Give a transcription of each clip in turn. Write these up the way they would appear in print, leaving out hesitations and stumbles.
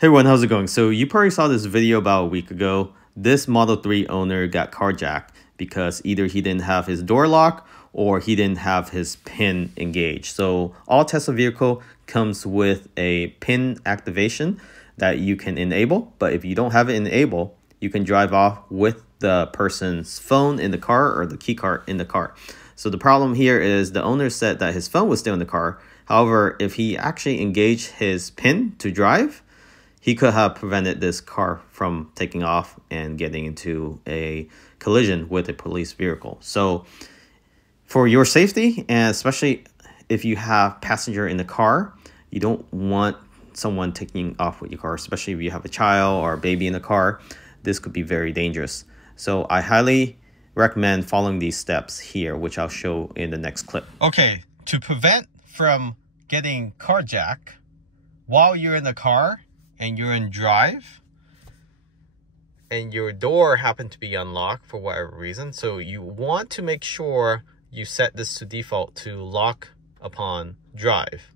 Hey everyone, how's it going? So you probably saw this video about a week ago. This Model 3 owner got carjacked because either he didn't have his door lock or he didn't have his PIN engaged. So all Tesla vehicle comes with a PIN activation that you can enable. But if you don't have it enabled, you can drive off with the person's phone in the car or the key card in the car. So the problem here is the owner said that his phone was still in the car. However, if he actually engaged his PIN to drive, he could have prevented this car from taking off and getting into a collision with a police vehicle. So for your safety, and especially if you have passenger in the car, you don't want someone taking off with your car, especially if you have a child or a baby in the car. This could be very dangerous. So I highly recommend following these steps here, which I'll show in the next clip. Okay, to prevent from getting carjacked while you're in the car, and you're in drive and your door happened to be unlocked for whatever reason, so you want to make sure you set this to default to lock upon drive.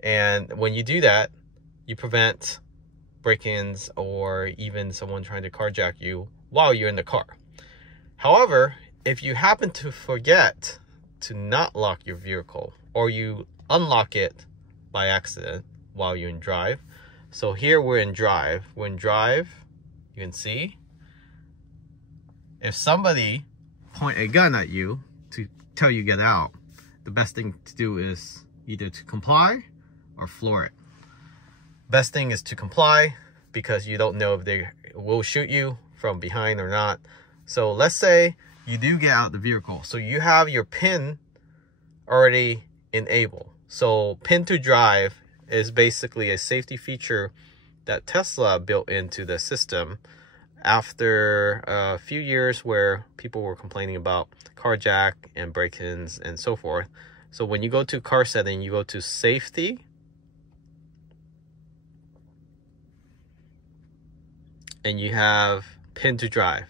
And when you do that, you prevent break-ins or even someone trying to carjack you while you're in the car. However, if you happen to forget to not lock your vehicle, or you unlock it by accident while you're in drive. So here we're in drive. We're in drive, you can see. If somebody point a gun at you to tell you get out, the best thing to do is either to comply or floor it. Best thing is to comply because you don't know if they will shoot you from behind or not. So let's say you do get out of the vehicle. So you have your PIN already enabled. So PIN to drive is basically a safety feature that Tesla built into the system after a few years where people were complaining about carjack and break-ins and so forth. So when you go to car setting, you go to safety, and you have PIN to drive.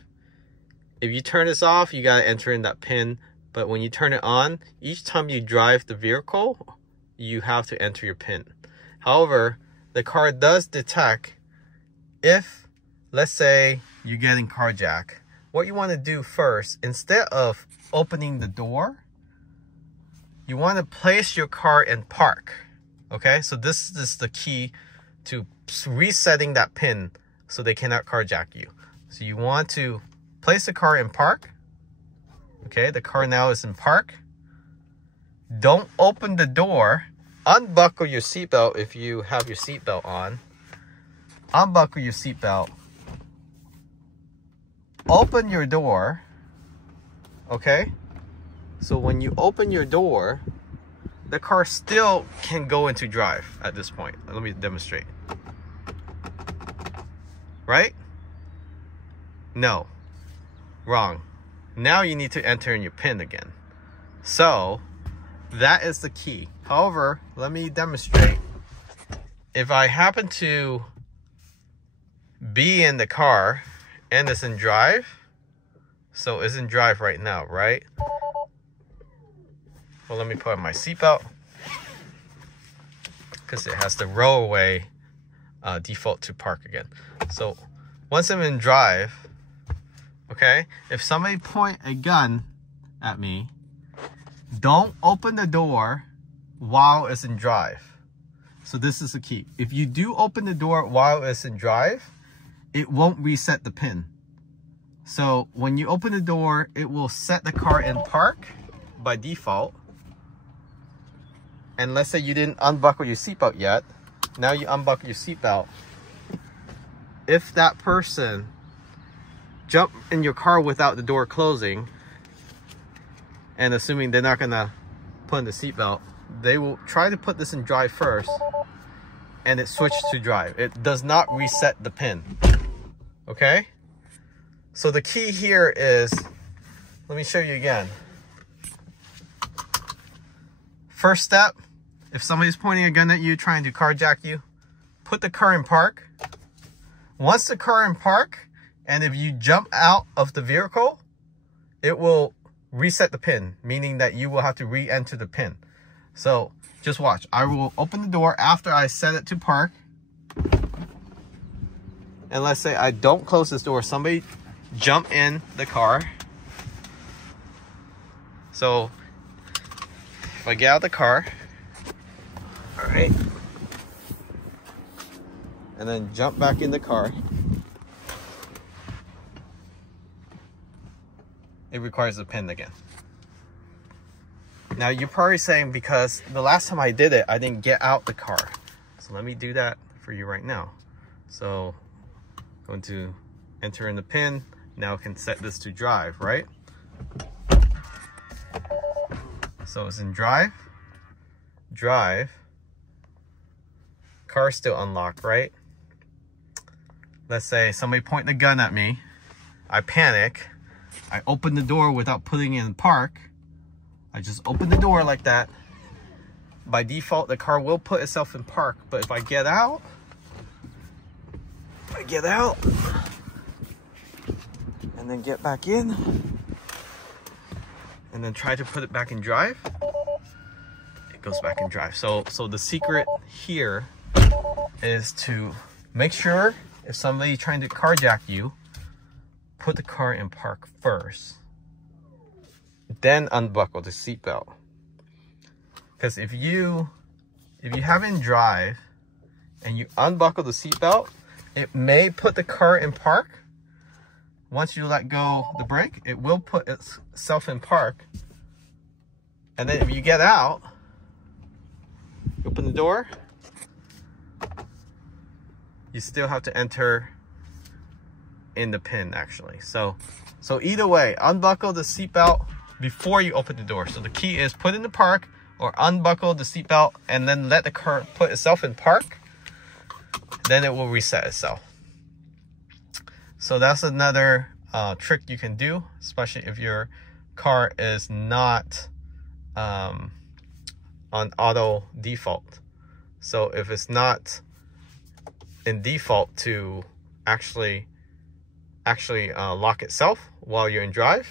If you turn this off, you got to enter in that PIN. But when you turn it on, each time you drive the vehicle, you have to enter your PIN. However, the car does detect if, let's say, you're getting carjacked. What you want to do first, instead of opening the door, you want to place your car in park. Okay, so this is the key to resetting that PIN so they cannot carjack you. So you want to place the car in park. Okay, the car now is in park. Don't open the door. Unbuckle your seatbelt if you have your seatbelt on. Unbuckle your seatbelt. Open your door. Okay? So when you open your door, the car still can go into drive at this point. Let me demonstrate. Right? No. Wrong. Now you need to enter in your PIN again. So that is the key. However, let me demonstrate. If I happen to be in the car and it's in drive, so it's in drive right now, right? Well, let me put on my seatbelt because it has the roll away default to park again. So once I'm in drive, okay, if somebody point a gun at me, don't open the door while it's in drive. So this is the key. If you do open the door while it's in drive, it won't reset the PIN. So when you open the door, it will set the car in park by default. And let's say you didn't unbuckle your seatbelt yet. Now you unbuckle your seatbelt. If that person jumped in your car without the door closing, and assuming they're not gonna put in the seatbelt, they will try to put this in drive first, and it switched to drive. It does not reset the PIN. Okay? So the key here is, let me show you again. First step, if somebody's pointing a gun at you trying to carjack you, put the car in park. Once the car in park, and if you jump out of the vehicle, it will reset the PIN, meaning that you will have to re-enter the PIN. So just watch. I will open the door after I set it to park. and let's say I don't close this door, somebody jump in the car. So if I get out of the car, all right, and then jump back in the car, it requires a PIN again. Now you're probably saying, because the last time I did it, I didn't get out the car. So let me do that for you right now. So I'm going to enter in the PIN. Now I can set this to drive, right? So it's in drive, car's still unlocked, right? Let's say somebody point the gun at me, I panic, I open the door without putting it in park. I just open the door like that. By default, the car will put itself in park, but if I get out, and then get back in, and then try to put it back in drive, it goes back in drive. So the secret here is to make sure if somebody's trying to carjack you, put the car in park first, then unbuckle the seatbelt. Because if you have it in drive and you unbuckle the seatbelt, it may put the car in park. Once you let go the brake, it will put itself in park. And then if you get out, open the door, you still have to enter in the PIN actually. So either way, unbuckle the seatbelt before you open the door. So the key is put in the park or unbuckle the seatbelt and then let the car put itself in park. Then it will reset itself. So that's another trick you can do, especially if your car is not on auto default. So if it's not in default to actually lock itself while you're in drive,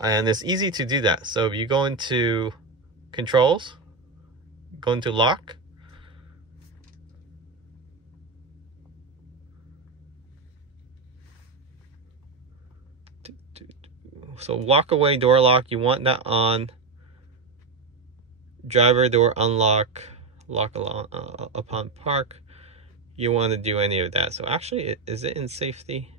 and it's easy to do that. So if you go into controls, go into lock, so walk away door lock, you want that on. Driver door unlock, lock upon park, you want to do any of that. So actually, is it in safety?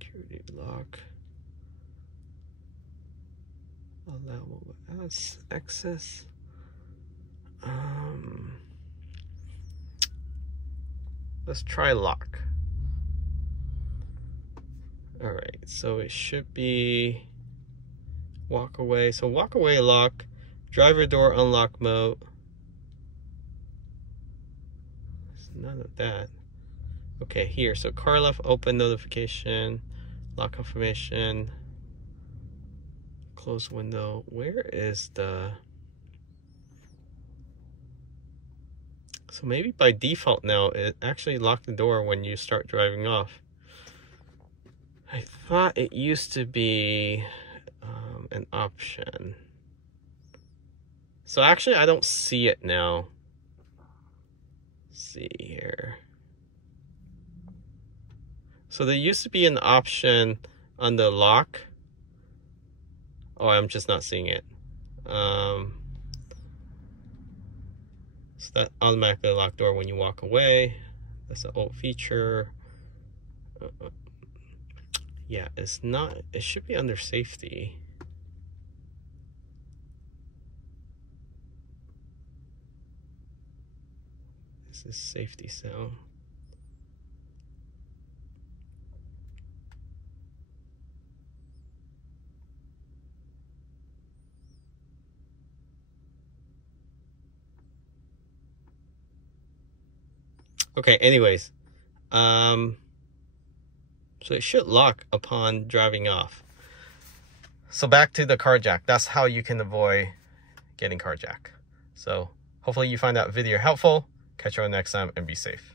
Security lock. Allowable access. Let's try lock. All right, so it should be walk away. So walk away lock, driver door unlock mode. There's none of that. Okay, here, so car left open notification, lock confirmation, close window. Where is the... So maybe by default now, it actually locked the door when you start driving off. I thought it used to be an option. So actually, I don't see it now. Let's see here. So there used to be an option on the lock. Oh, I'm just not seeing it. So that automatically lock door when you walk away. That's an old feature. Yeah, it's not, it should be under safety. This is safety sound. Okay, anyways, so it should lock upon driving off. So back to the carjack. That's how you can avoid getting carjacked. So hopefully you find that video helpful. Catch you all next time and be safe.